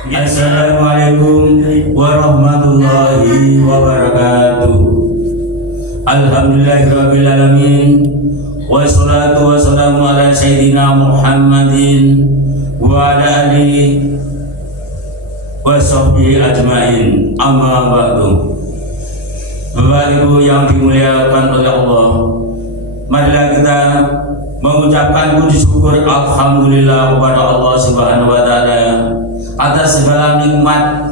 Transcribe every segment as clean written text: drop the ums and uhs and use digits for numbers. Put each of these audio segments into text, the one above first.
Assalamualaikum warahmatullahi wabarakatuh. Alhamdulillahirabbil alamin. Wassalatu wassalamu ala sayyidina Muhammadin wa ala alihi wa sahbihi ajmain. Amma ba'du. Bapak Ibu yang dimuliakan oleh Allah, marilah kita mengucapkan puji syukur alhamdulillah kepada Allah Subhanahu wa taala atas segala nikmat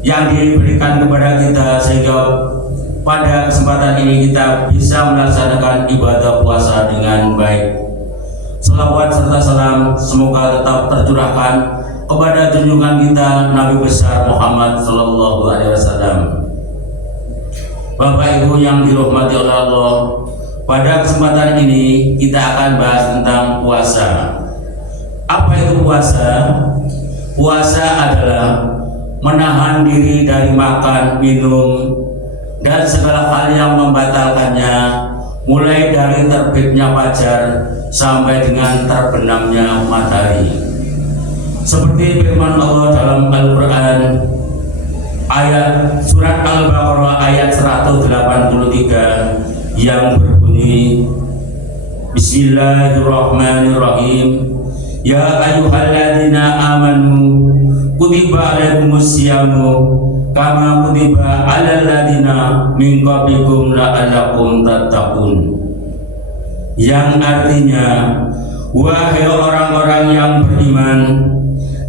yang diberikan kepada kita, sehingga pada kesempatan ini kita bisa melaksanakan ibadah puasa dengan baik. Selawat serta salam semoga tetap tercurahkan kepada junjungan kita Nabi besar Muhammad Sallallahu Alaihi Wasallam. Bapak Ibu yang dirahmati oleh Allah, pada kesempatan ini kita akan bahas tentang puasa. Apa itu puasa? Puasa adalah menahan diri dari makan, minum, dan segala hal yang membatalkannya, mulai dari terbitnya fajar sampai dengan terbenamnya matahari. Seperti firman Allah dalam Al-Quran, ayat surat Al-Baqarah ayat 183 yang berbunyi, Bismillahirrahmanirrahim. Ya ayyuhalladzina amanu kutiba alaikumusyamu kama kutiba alal ladzina min qablikum la'allakum tattaqun. Yang artinya, wahai orang-orang yang beriman,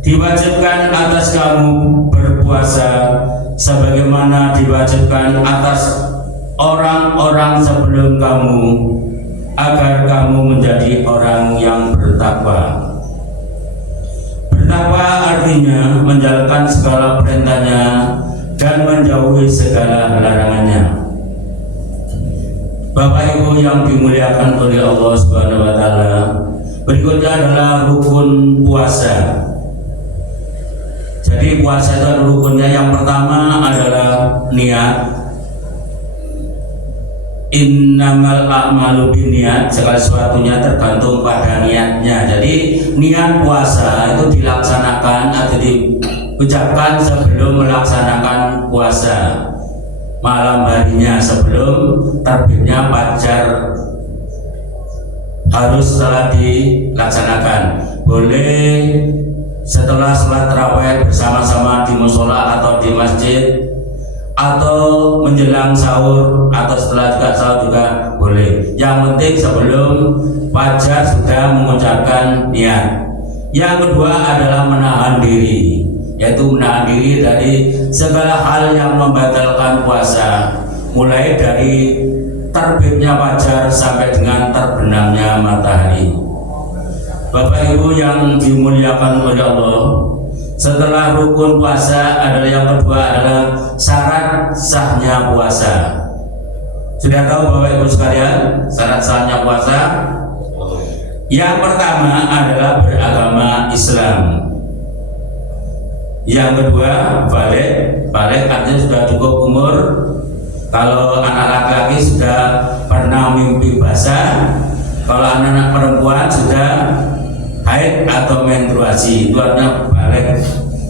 diwajibkan atas kamu berpuasa sebagaimana diwajibkan atas orang-orang sebelum kamu, agar kamu menjadi orang yang bertakwa. Bertakwa artinya menjalankan segala perintahnya dan menjauhi segala larangannya. Bapak Ibu yang dimuliakan oleh Allah Subhanahu wa taala, berikutnya adalah rukun puasa. Jadi puasa itu ada rukunnya. Yang pertama adalah niat. Innamal a'malu binniyat, segala sesuatunya tergantung pada niatnya. Jadi niat puasa itu dilaksanakan atau diucapkan sebelum melaksanakan puasa, malam harinya sebelum terbitnya fajar harus telah dilaksanakan. Boleh setelah sholat tarawih bersama-sama di musola atau di masjid, atau menjelang sahur, atau setelah juga sahur juga boleh. Yang penting sebelum fajar sudah mengucapkan niat. Yang kedua adalah menahan diri, yaitu menahan diri dari segala hal yang membatalkan puasa, mulai dari terbitnya fajar sampai dengan terbenamnya matahari. Bapak Ibu yang dimuliakan oleh Allah, setelah rukun puasa adalah yang kedua adalah syarat sahnya puasa. Sudah tahu Bapak Ibu sekalian syarat sahnya puasa? Yang pertama adalah beragama Islam. Yang kedua balik artinya sudah cukup umur. Kalau anak laki-laki sudah pernah mimpi basah, kalau anak-anak perempuan sudah haid atau menstruasi, itu artinya balik,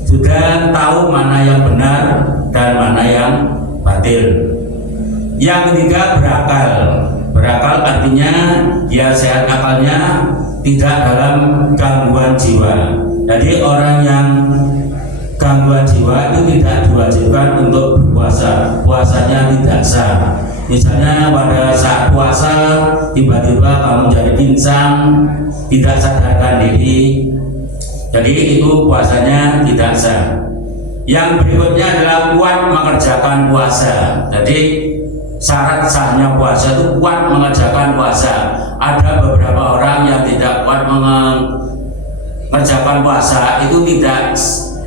sudah tahu mana yang benar dan mana yang batil. Yang ketiga berakal. Berakal artinya dia sehat akalnya, tidak dalam gangguan jiwa. Jadi orang yang gangguan jiwa itu tidak diwajibkan untuk berpuasa, puasanya tidak sah. Misalnya pada saat puasa tiba-tiba kamu jadi pingsan, tidak sadarkan diri, jadi itu puasanya tidak sah. Yang berikutnya adalah kuat mengerjakan puasa. Jadi syarat sahnya puasa itu kuat mengerjakan puasa. Ada beberapa orang yang tidak kuat mengerjakan puasa, itu tidak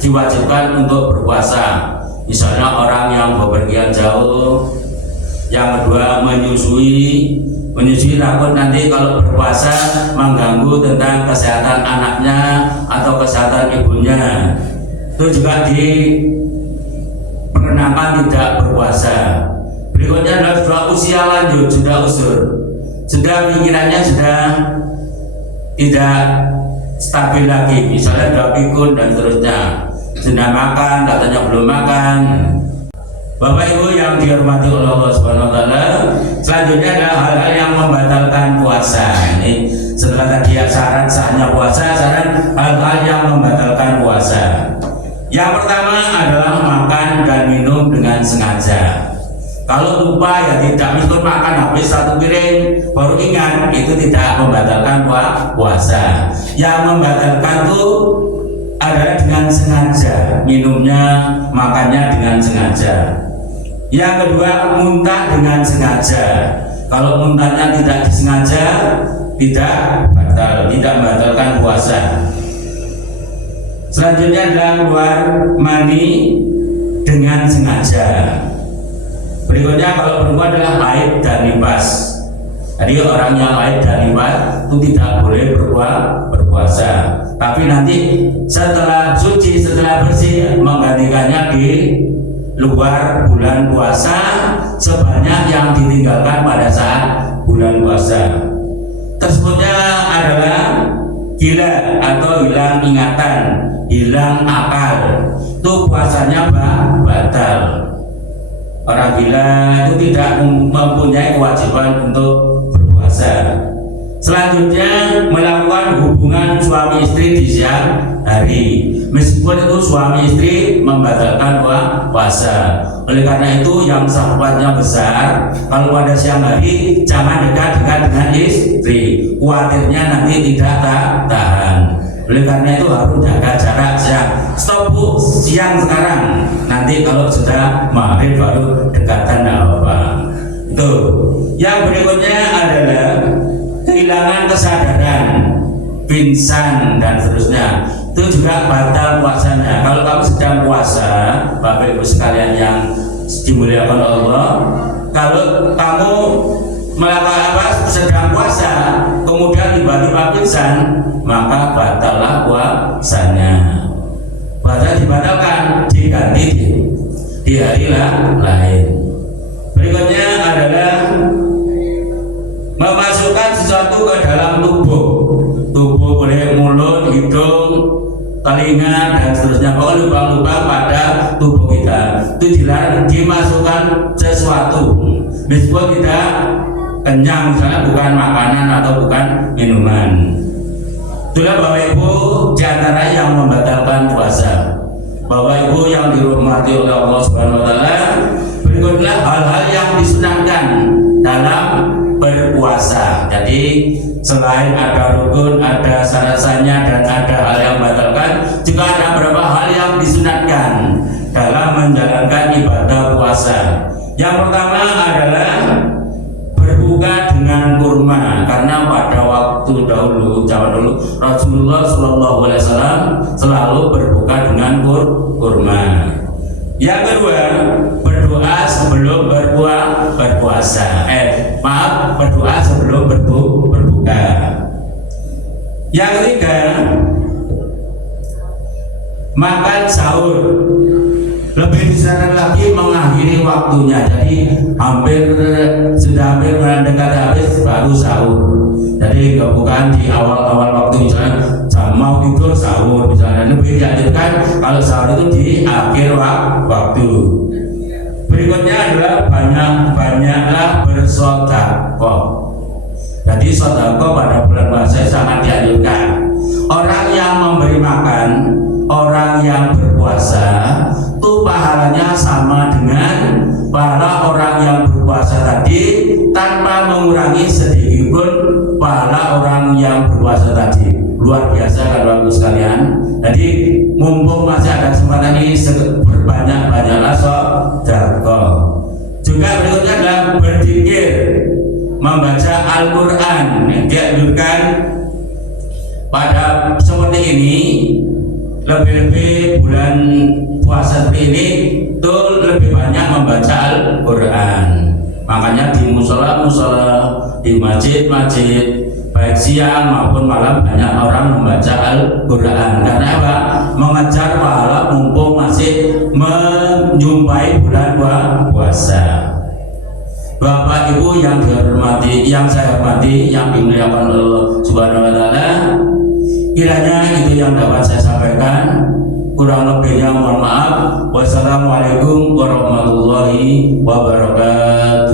diwajibkan untuk berpuasa. Misalnya orang yang bepergian jauh. Yang kedua menyusui takut nanti kalau berpuasa mengganggu tentang kesehatan anaknya atau kesehatan ibunya, itu juga diperkenankan tidak berpuasa. Berikutnya adalah sudah usia lanjut, sudah usur, sudah pikirannya sudah tidak stabil lagi, misalnya sudah pikun dan seterusnya. sudah makan, katanya belum makan. Bapak Ibu yang dihormati oleh Allah Subhanahu wa taala, selanjutnya adalah hal-hal yang membatalkan puasa. Ini setelah tadi syarat sahnya puasa, syarat hal-hal yang membatalkan puasa. Yang pertama adalah makan dan minum dengan sengaja. Kalau lupa ya tidak, meskipun makan habis satu piring baru ingat, itu tidak membatalkan puasa. Yang membatalkan itu adalah dengan sengaja, minumnya, makannya dengan sengaja. Yang kedua, muntah dengan sengaja. Kalau muntahnya tidak disengaja, tidak batal, tidak membatalkan puasa. Selanjutnya adalah keluar mani dengan sengaja. Berikutnya kalau perempuan adalah haid dan nifas. Jadi orang yang haid dan nifas itu tidak boleh berpuasa. Tapi nanti setelah suci, setelah bersih, menggantikannya di luar bulan puasa sebanyak yang ditinggalkan pada saat bulan puasa. Tersebutnya adalah gila atau hilang ingatan, hilang akal, itu puasanya batal. Orang gila itu tidak mempunyai kewajiban untuk berpuasa. Selanjutnya melakukan hubungan suami istri di siang hari, meskipun itu suami istri membatalkan puasa. Oleh karena itu yang syahwatnya besar, kalau pada siang hari jangan dekat-dekat dengan istri, khawatirnya nanti tidak tahan. Oleh karena itu harus jaga jarak siang. Stop bu, siang sekarang. Nanti kalau sudah maghrib baru dekatan apa. Itu. Yang berikutnya adalah kehilangan kesadaran, pingsan dan seterusnya. Itu juga batal puasanya. Kalau kamu sedang puasa, Bapak Ibu sekalian yang dimuliakan Allah, kalau kamu melakukan sedang puasa, kemudian tiba-tiba pingsan, maka batallah puasanya. Puasa dibatalkan, diganti di hari lain. Berikutnya adalah memasukkan sesuatu ke dalam tubuh boleh mulut, hidung, telinga dan seterusnya, pokoknya lubang-lubang pada tubuh kita itu dilarang dimasukkan sesuatu meskipun tidak kenyang, misalnya bukan makanan atau bukan minuman. Itulah Bapak Ibu diantara yang membatalkan puasa. Bapak Ibu yang dirahmati oleh Allah Subhanahu wa taala, berikutnya hal-hal yang disunahkan dalam berpuasa. Jadi selain ada rukun, ada syarat-syaratnya dan ada hal yang membatalkan, juga ada beberapa hal yang disunatkan dalam menjalankan ibadah puasa. Yang pertama adalah berbuka dengan kurma, karena pada waktu zaman dulu Rasulullah SAW selalu berbuka dengan kurma. Yang kedua, berdoa sebelum berpuasa. Berdoa sebelum berbuka. Yang ketiga, makan sahur. Lebih disarankan lagi mengakhiri waktunya. Jadi sudah hampir mendekati habis baru sahur. Jadi bukan di awal-awal waktu, misalnya mau tidur sahur, misalnya lebih dianjurkan kalau sahur itu di akhir waktu. Berikutnya adalah banyaklah bersedekah. Jadi sedekah pada bulan puasa sangat dianjurkan. Orang yang memberi makan, orang yang berpuasa itu pahalanya sama dengan pahala orang yang berpuasa tadi, tanpa mengurangi sedikit pun pahala orang yang berpuasa tadi. Luar biasa kan Bapak sekalian. Jadi mumpung masih ada kesempatan ini, berbanyak-banyaklah sedekah. Juga berikutnya adalah berzikir, membaca Al-Quran. Dianjurkan pada seperti ini, lebih-lebih bulan puasa seperti ini itu lebih banyak membaca Al-Quran. Makanya di musola-musola, di masjid-masjid, baik siang maupun malam banyak orang membaca Al-Quran. Karena apa? Mengejar pahala mumpung masih menjumpai bulan puasa. Bapak Ibu yang dihormati, yang saya hormati, yang dimuliakan Allah Subhanahu wa taala, kiranya itu yang dapat saya sampaikan. kurang lebihnya mohon maaf. Wassalamualaikum warahmatullahi wabarakatuh.